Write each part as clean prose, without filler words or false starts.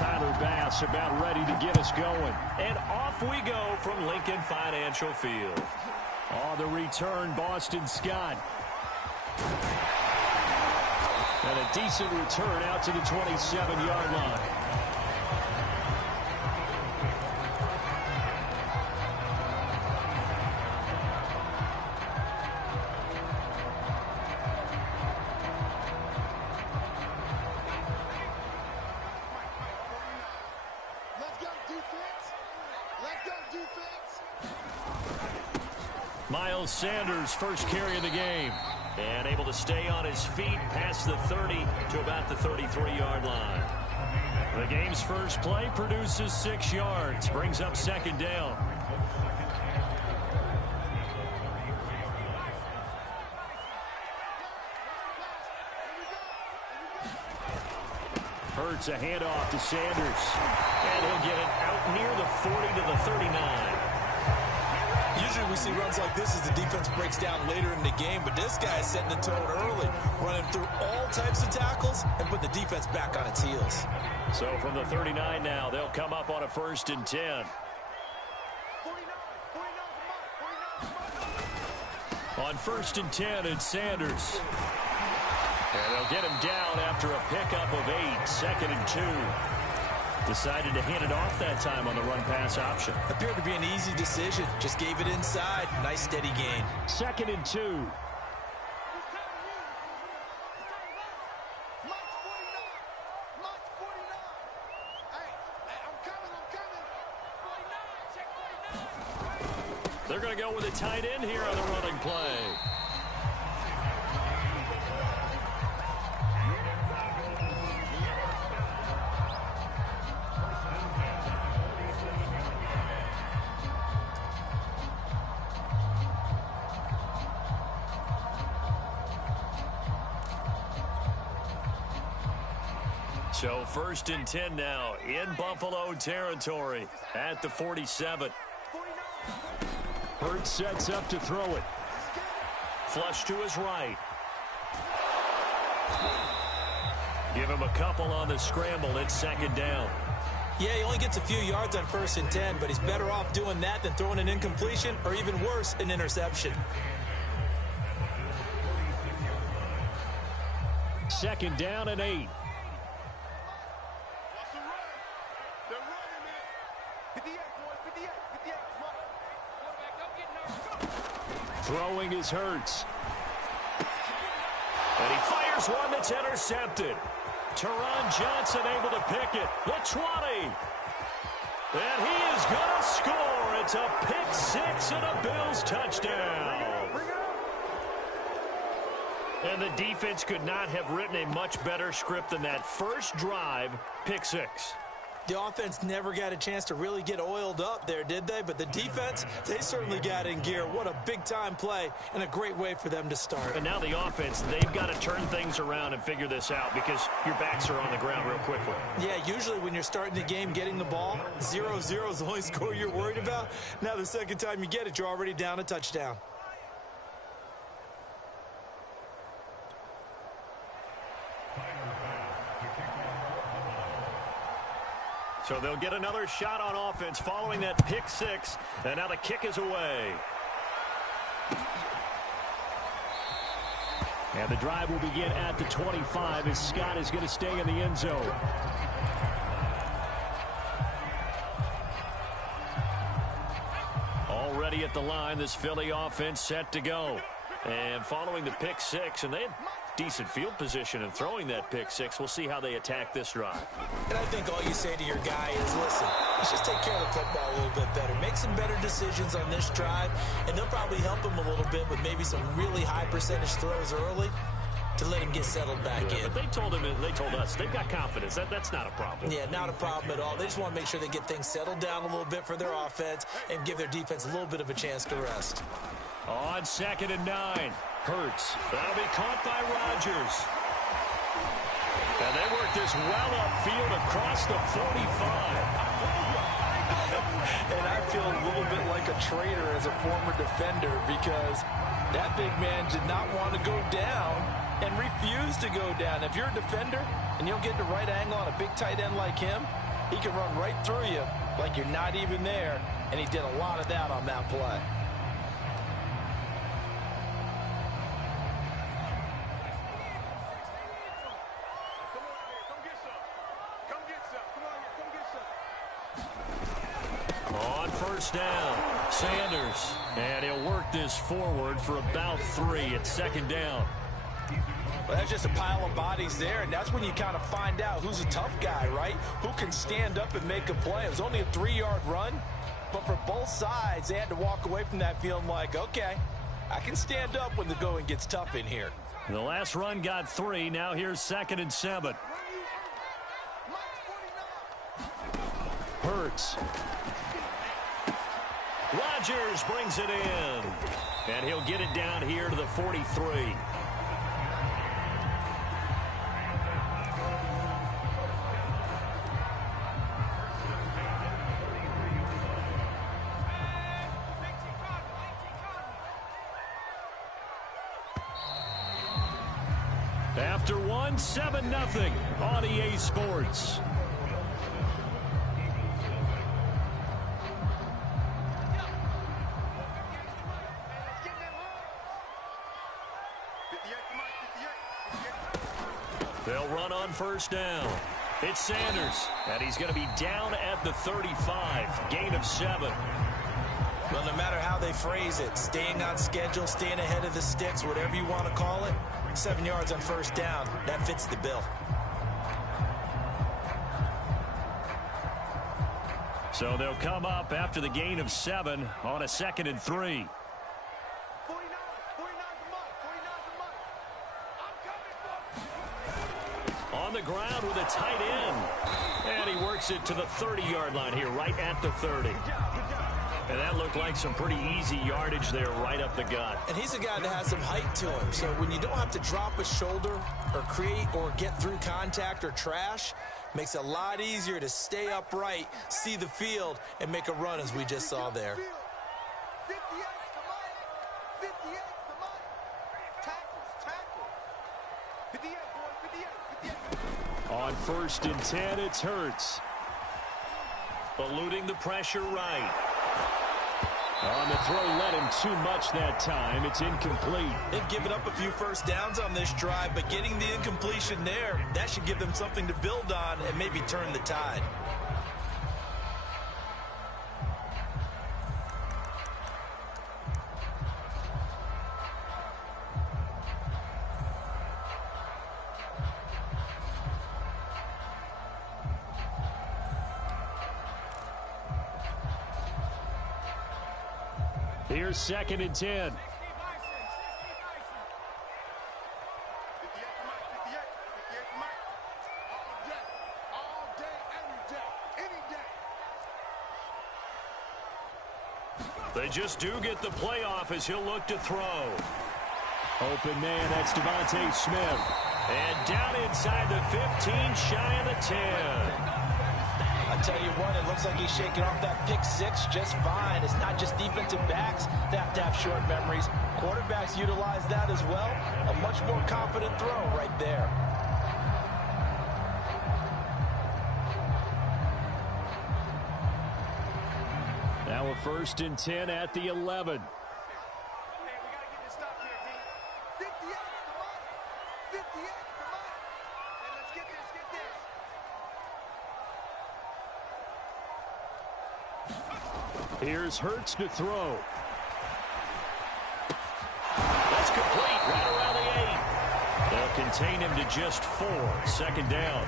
Tyler Bass about ready to get us going. And off we go from Lincoln Financial Field. On the return, Boston Scott. And a decent return out to the 27-yard line. Miles Sanders, first carry of the game. And able to stay on his feet past the 30 to about the 33-yard line. The game's first play produces 6 yards. Brings up second down. Hurts a handoff to Sanders. And he'll get it out near the 40 to the 39. Usually we see runs like this as the defense breaks down later in the game, but this guy is setting the tone early, running through all types of tackles and put the defense back on its heels. So from the 39 now, they'll come up on a 1st and 10. On 1st and 10, it's Sanders. And they'll get him down after a pickup of 8, 2nd and 2. Decided to hand it off that time on the run-pass option. Appeared to be an easy decision. Just gave it inside. Nice, steady gain. 2nd and 2. They're going to go with a tight end here on the running play. So 1st and 10 now in Buffalo territory at the 47. Hurts sets up to throw it. Flush to his right. Give him a couple on the scramble. It's 2nd down. Yeah, he only gets a few yards on 1st and 10, but he's better off doing that than throwing an incompletion or even worse, an interception. 2nd down and 8. Throwing is Hurts. And he fires one that's intercepted. Teron Johnson able to pick it. The 20. And he is going to score. It's a pick 6 and a Bills touchdown. And the defense could not have written a much better script than that first drive, pick 6. The offense never got a chance to really get oiled up there, did they? But the defense, they certainly got in gear. What a big-time play and a great way for them to start. And now the offense, they've got to turn things around and figure this out because your backs are on the ground real quickly. Yeah, usually when you're starting the game getting the ball, 0-0 is the only score you're worried about. Now the second time you get it, you're already down a touchdown. So they'll get another shot on offense following that pick 6. And now the kick is away. And the drive will begin at the 25 as Scott is going to stay in the end zone. Already at the line, this Philly offense set to go. And following the pick 6, and they had decent field position in throwing that pick 6. We'll see how they attack this drive. And I think all you say to your guy is, listen, let's just take care of the football a little bit better. Make some better decisions on this drive, and they'll probably help him a little bit with maybe some really high percentage throws early to let him get settled back in. But they told us, they've got confidence. That's not a problem. Yeah, not a problem at all. They just want to make sure they get things settled down a little bit for their offense and give their defense a little bit of a chance to rest. On 2nd and 9. Hurts. That'll be caught by Rodgers. And they work this well upfield across the 45. And I feel a little bit like a traitor as a former defender because that big man did not want to go down and refused to go down. If you're a defender and you don't get the right angle on a big tight end like him, He can run right through you like you're not even there, and he did a lot of that on that play. On first down, Sanders. And he'll work this forward for about 3 at second down. Well, that's just a pile of bodies there, and that's when you kind of find out who's a tough guy, right? Who can stand up and make a play. It was only a 3-yard run, but for both sides, they had to walk away from that feeling like, okay, I can stand up when the going gets tough in here. The last run got 3. Now here's 2nd and 7. Hurts. Rodgers brings it in. And he'll get it down here to the 43. After 1, 7-0 on EA Sports. They'll run on first down. It's Sanders, and he's going to be down at the 35. Gain of 7. Well, no matter how they phrase it, staying on schedule, staying ahead of the sticks, whatever you want to call it, 7 yards on first down, that fits the bill. So they'll come up after the gain of 7 on a 2nd and 3. On the ground with a tight end. And he works it to the 30-yard line here, right at the 30. And that looked like some pretty easy yardage there right up the gut. And he's a guy that has some height to him. So when you don't have to drop a shoulder or create or get through contact or trash, makes it a lot easier to stay upright, see the field, and make a run as we just saw there. On 1st and 10, it's Hurts. Eluding the pressure right. On the throw, led him too much that time. It's incomplete. They've given up a few first downs on this drive, but getting the incompletion there, that should give them something to build on and maybe turn the tide. Here's 2nd and 10. They just do get the playoff as he'll look to throw. Open man, that's Devontae Smith. And down inside the 15, shy of the 10. I tell you what, it looks like he's shaking off that pick 6 just fine. It's not just defensive backs that have to have short memories. Quarterbacks utilize that as well. A much more confident throw right there. Now a 1st and 10 at the 11. Here's Hurts to throw. That's complete right around the 8. They'll contain him to just 4. 2nd down.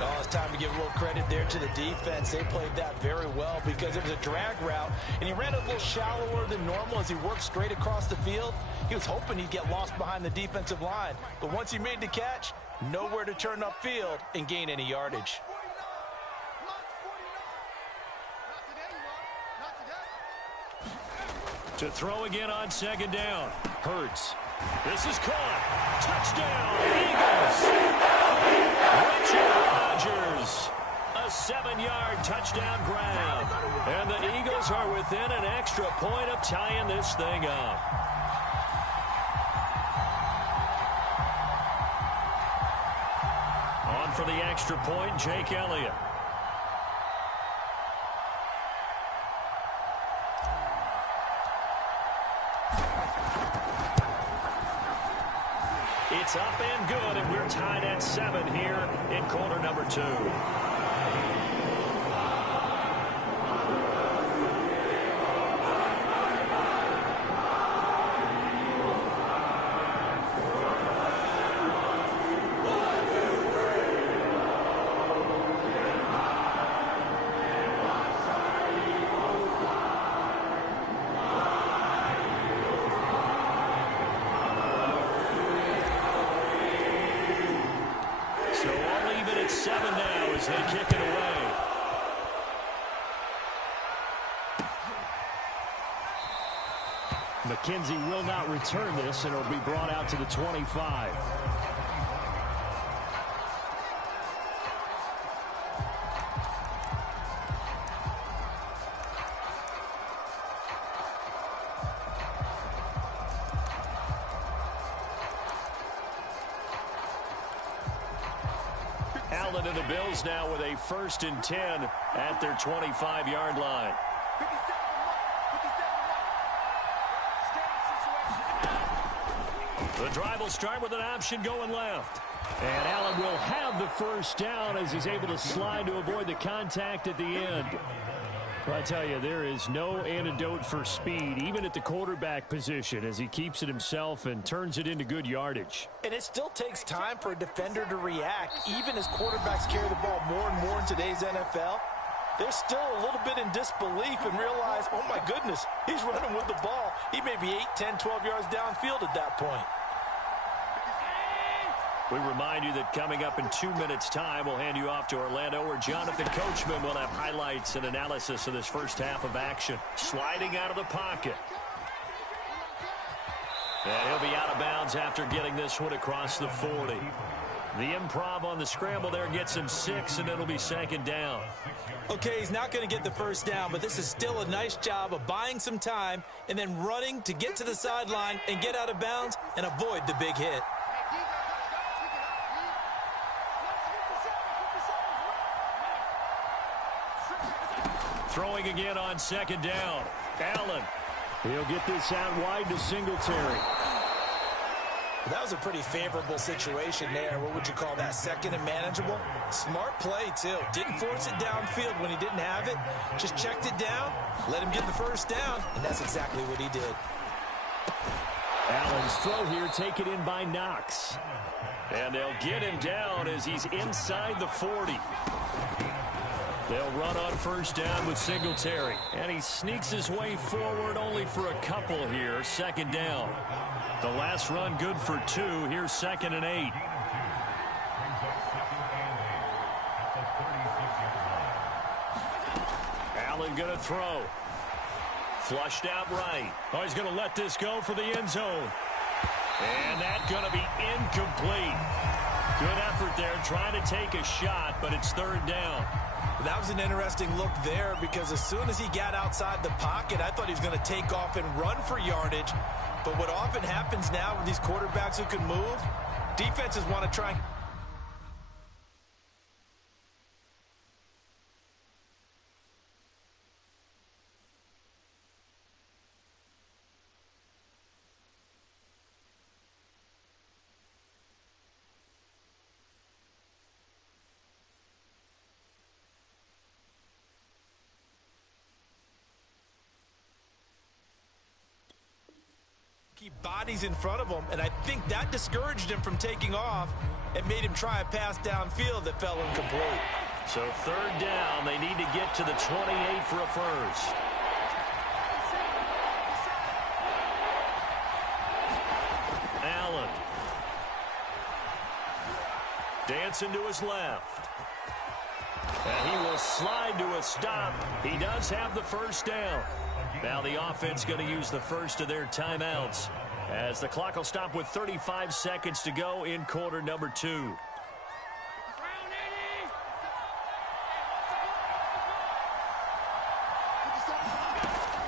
Oh, it's time to give a little credit there to the defense. They played that very well because it was a drag route, and he ran a little shallower than normal as he worked straight across the field. He was hoping he'd get lost behind the defensive line, but once he made the catch, nowhere to turn upfield and gain any yardage. To throw again on 2nd down. Hurts. This is caught. Touchdown, Eagles. Richard Rodgers. A 7-yard touchdown grab. And the Eagles are within an extra point of tying this thing up. On for the extra point, Jake Elliott. It's up and good, and we're tied at 7 here in quarter number 2. So all even at 7 now as they kick it away. McKenzie will not return this, and it'll be brought out to the 25. Allen and the Bills now with a 1st and 10 at their 25-yard line. The drive will start with an option going left. And Allen will have the 1st down as he's able to slide to avoid the contact at the end. Well, I tell you, there is no antidote for speed, even at the quarterback position, as he keeps it himself and turns it into good yardage. And it still takes time for a defender to react, even as quarterbacks carry the ball more and more in today's NFL. They're still a little bit in disbelief and realize, oh my goodness, he's running with the ball. He may be 8, 10, 12 yards downfield at that point. We remind you that coming up in 2 minutes' time, we'll hand you off to Orlando, where Jonathan Coachman will have highlights and analysis of this first half of action. Sliding out of the pocket. And he'll be out of bounds after getting this one across the 40. The improv on the scramble there gets him 6, and it'll be 2nd down. Okay, he's not going to get the 1st down, but this is still a nice job of buying some time and then running to get to the sideline and get out of bounds and avoid the big hit. Throwing again on 2nd down. Allen. He'll get this out wide to Singletary. That was a pretty favorable situation there. What would you call that? 2nd and manageable? Smart play, too. Didn't force it downfield when he didn't have it. Just checked it down, let him get the 1st down, and that's exactly what he did. Allen's throw here taken in by Knox. And they'll get him down as he's inside the 40. They'll run on 1st down with Singletary. And he sneaks his way forward only for a couple here. 2nd down. The last run good for 2. Here's 2nd and 8. Allen going to throw. Flushed out right. Oh, he's going to let this go for the end zone. And that's going to be incomplete. Good effort there trying to take a shot, but it's 3rd down. That was an interesting look there because as soon as he got outside the pocket, I thought he was going to take off and run for yardage. But what often happens now with these quarterbacks who can move, defenses want to try and keep bodies in front of him, and I think that discouraged him from taking off and made him try a pass downfield that fell incomplete. So 3rd down, they need to get to the 28 for a 1st. Allen. Dancing to his left. And he will slide to a stop. He does have the 1st down. Now the offense going to use the first of their timeouts as the clock will stop with 35 seconds to go in quarter number 2.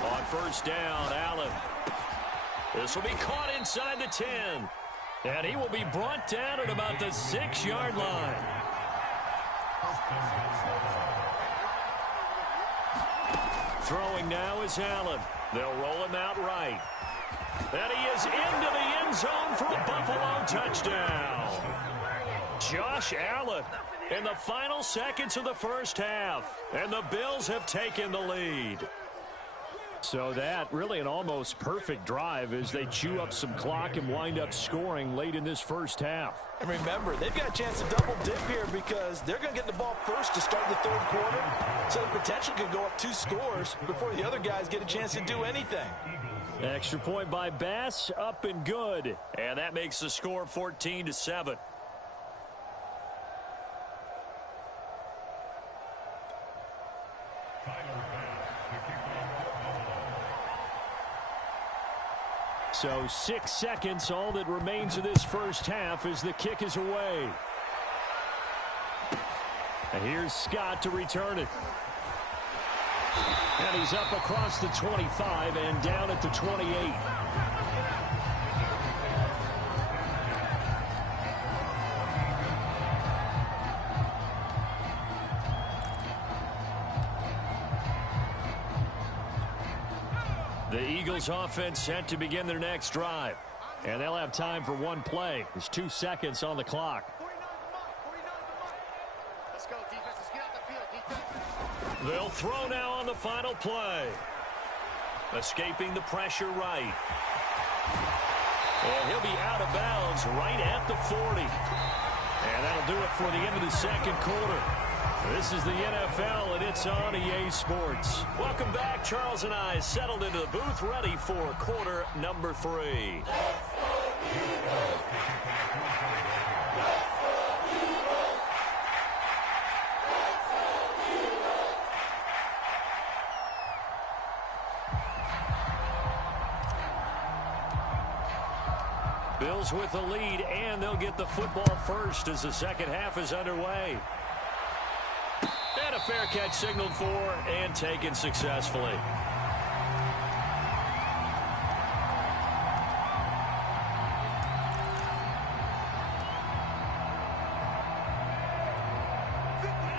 On 1st down, Allen. This will be caught inside the 10. And he will be brought down at about the 6-yard line. Throwing now is Allen. They'll roll him out right. And he is into the end zone for a Buffalo touchdown. Josh Allen in the final seconds of the first half. And the Bills have taken the lead. So that really an almost perfect drive as they chew up some clock and wind up scoring late in this first half. And remember, they've got a chance to double dip here because they're going to get the ball first to start the third quarter. So the potential could go up 2 scores before the other guys get a chance to do anything. Extra point by Bass, up and good. And that makes the score 14-7. So 6 seconds, all that remains of this first half as the kick is away. And here's Scott to return it. And he's up across the 25 and down at the 28. The Eagles offense set to begin their next drive. And they'll have time for one play. There's 2 seconds on the clock. Let's go, defense. Let's get out the field, defense. They'll throw now on the final play. Escaping the pressure right. And he'll be out of bounds right at the 40. And that'll do it for the end of the second quarter. This is the NFL, and it's on EA Sports. Welcome back. Charles and I settled into the booth, ready for quarter number 3. Bills with the lead, and they'll get the football first as the second half is underway. And a fair catch signaled for and taken successfully.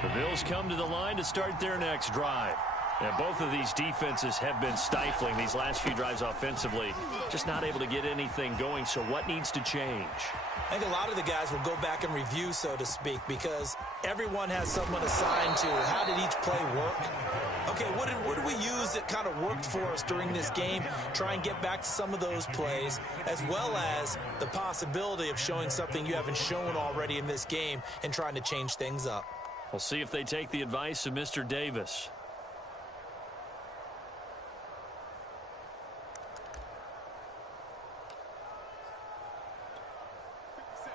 The Bills come to the line to start their next drive. And both of these defenses have been stifling these last few drives offensively. Just not able to get anything going, so what needs to change? I think a lot of the guys will go back and review, so to speak, because everyone has someone assigned to how did each play work. Okay, what did we use that kind of worked for us during this game? Try and get back to some of those plays, as well as the possibility of showing something you haven't shown already in this game and trying to change things up. We'll see if they take the advice of Mr. Davis.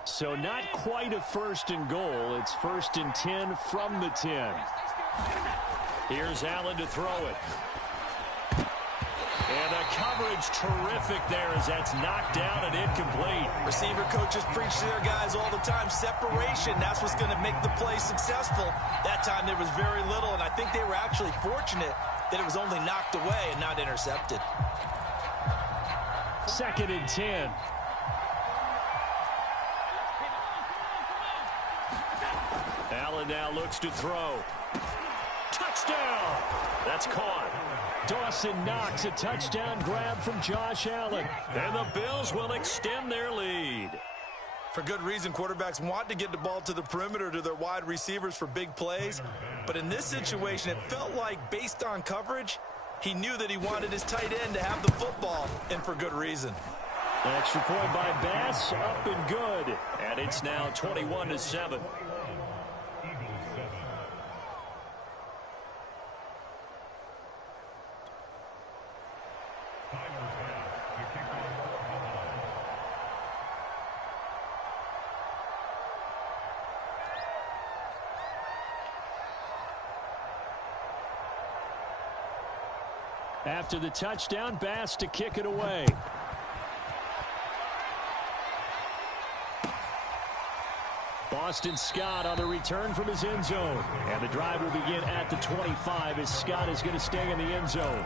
So not quite a first and goal. It's 1st and 10 from the 10. Here's Allen to throw it. And the coverage terrific there as that's knocked down and incomplete. Receiver coaches preach to their guys all the time. Separation, that's what's going to make the play successful. That time there was very little, and I think they were actually fortunate that it was only knocked away and not intercepted. 2nd and 10. Allen now looks to throw. Touchdown! That's caught. Dawson Knox, a touchdown grab from Josh Allen. And the Bills will extend their lead. For good reason, quarterbacks want to get the ball to the perimeter to their wide receivers for big plays. But in this situation, it felt like, based on coverage, he knew that he wanted his tight end to have the football, and for good reason. Extra point by Bass, up and good. And it's now 21-7. After the touchdown, Bass to kick it away. Boston Scott on the return from his end zone. And the drive will begin at the 25 as Scott is going to stay in the end zone.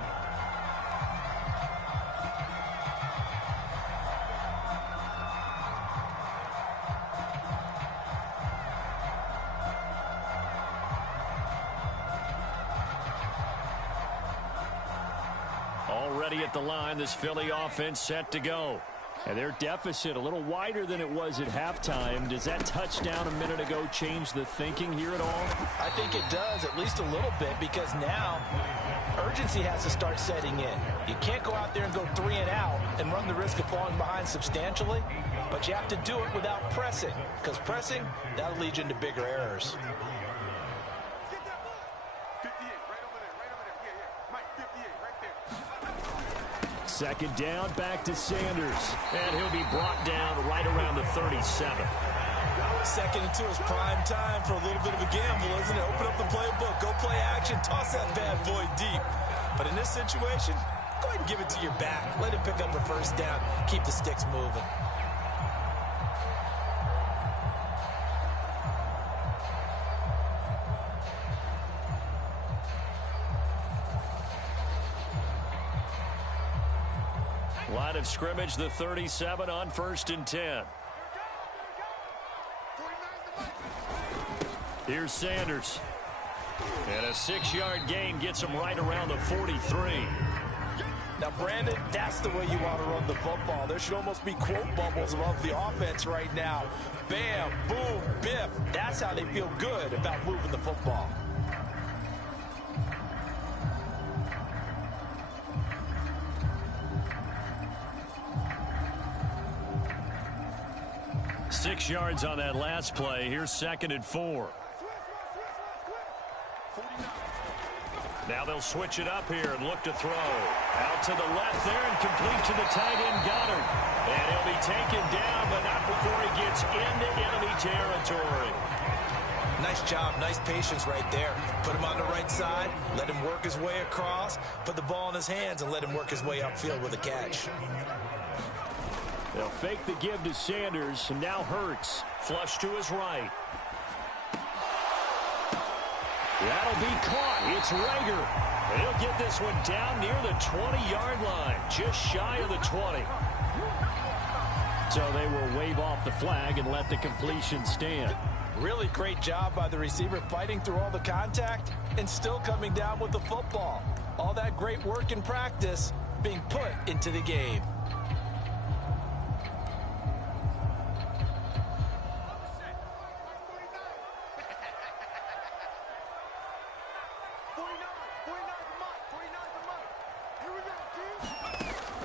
ready at the line. This Philly offense set to go. And their deficit a little wider than it was at halftime. Does that touchdown a minute ago change the thinking here at all? I think it does, at least a little bit, because now urgency has to start setting in. You can't go out there and go 3 and out and run the risk of falling behind substantially, but you have to do it without pressing, because pressing, that'll lead you into bigger errors. Second down, back to Sanders. And he'll be brought down right around the 37. Second and 2 is prime time for a little bit of a gamble, isn't it? Open up the playbook, go play action, toss that bad boy deep. But in this situation, go ahead and give it to your back. Let him pick up a first down. Keep the sticks moving. Line of scrimmage, the 37 on 1st and 10. Here's Sanders. And a 6-yard gain gets him right around the 43. Now, Brandon, that's the way you want to run the football. There should almost be quote bubbles above the offense right now. Bam, boom, biff. That's how they feel good about moving the football. Six yards on that last play. Here's 2nd and 4. Now they'll switch it up here and look to throw. Out to the left there and complete to the tight end Goddard. And he'll be taken down, but not before he gets into enemy territory. Nice job, nice patience right there. Put him on the right side, let him work his way across, put the ball in his hands, and let him work his way upfield with a catch. They'll fake the give to Sanders, and now Hurts. Flush to his right. That'll be caught. It's Rager. And he'll get this one down near the 20-yard line, just shy of the 20. So they will wave off the flag and let the completion stand. Really great job by the receiver fighting through all the contact and still coming down with the football. All that great work in practice being put into the game.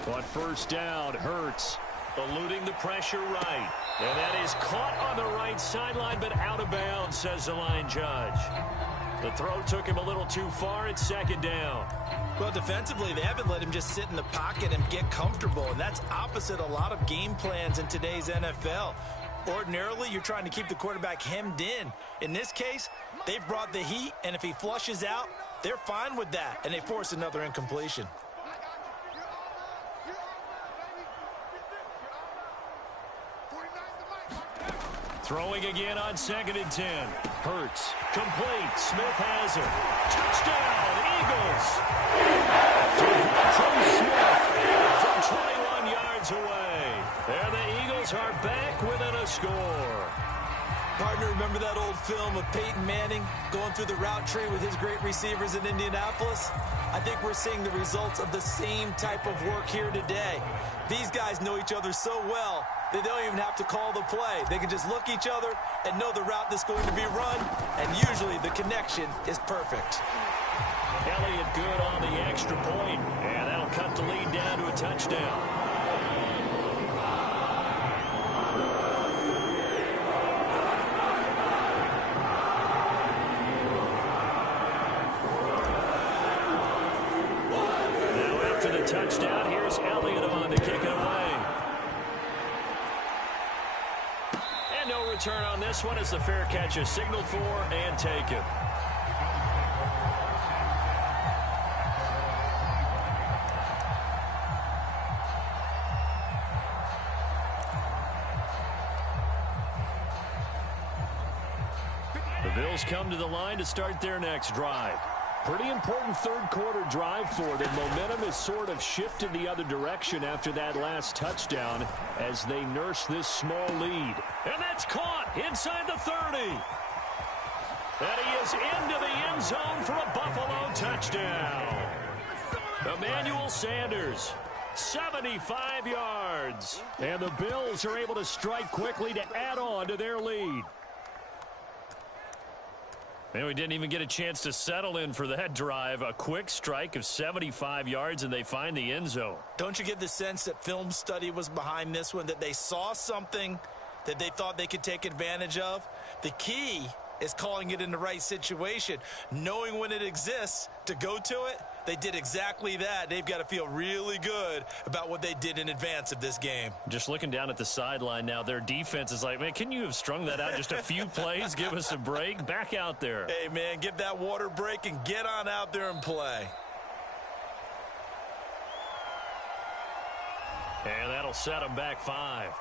On 1st down, Hurts eluding the pressure right. And that is caught on the right sideline, but out of bounds, says the line judge. The throw took him a little too far. It's 2nd down. Well, defensively, they haven't let him just sit in the pocket and get comfortable, and that's opposite a lot of game plans in today's NFL. Ordinarily, you're trying to keep the quarterback hemmed in. In this case, they've brought the heat, and if he flushes out, they're fine with that, and they force another incompletion. Throwing again on 2nd and 10. Hurts. Complete. Smith has it. Touchdown, Eagles. Devontae Smith from 21 yards away. And the Eagles are back within a score. Partner, remember that old film of Peyton Manning going through the route tree with his great receivers in Indianapolis? I think we're seeing the results of the same type of work here today. These guys know each other so well that they don't even have to call the play. They can just look each other and know the route that's going to be run, and usually the connection is perfect. Elliott good on the extra point, and that'll cut the lead down to a touchdown. Touchdown. Here's Elliott on to kick it away. And no return on this one as the fair catch is signaled for and taken. The Bills come to the line to start their next drive. Pretty important third-quarter drive for them. Momentum has sort of shifted the other direction after that last touchdown as they nurse this small lead. And that's caught inside the 30. And he is into the end zone for a Buffalo touchdown. Emmanuel Sanders, 75 yards. And the Bills are able to strike quickly to add on to their lead. And we didn't even get a chance to settle in for that drive. A quick strike of 75 yards, and they find the end zone. Don't you get the sense that film study was behind this one, that they saw something that they thought they could take advantage of? The key is calling it in the right situation, knowing when it exists to go to it. They did exactly that. They've got to feel really good about what they did in advance of this game. Just looking down at the sideline now, their defense is like, man, can you have strung that out just a few plays? Give us a break. Back out there. Hey, man, give that water break and get on out there and play. And that'll set them back 5.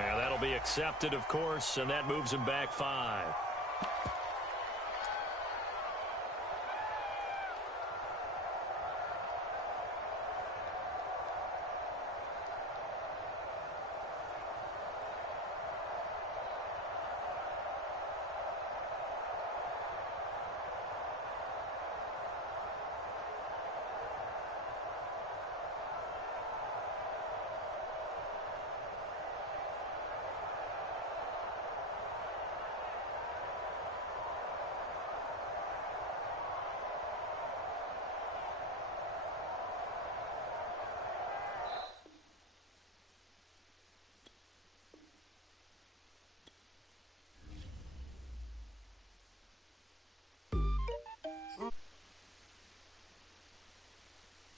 And that'll be accepted, of course, and that moves him back 5.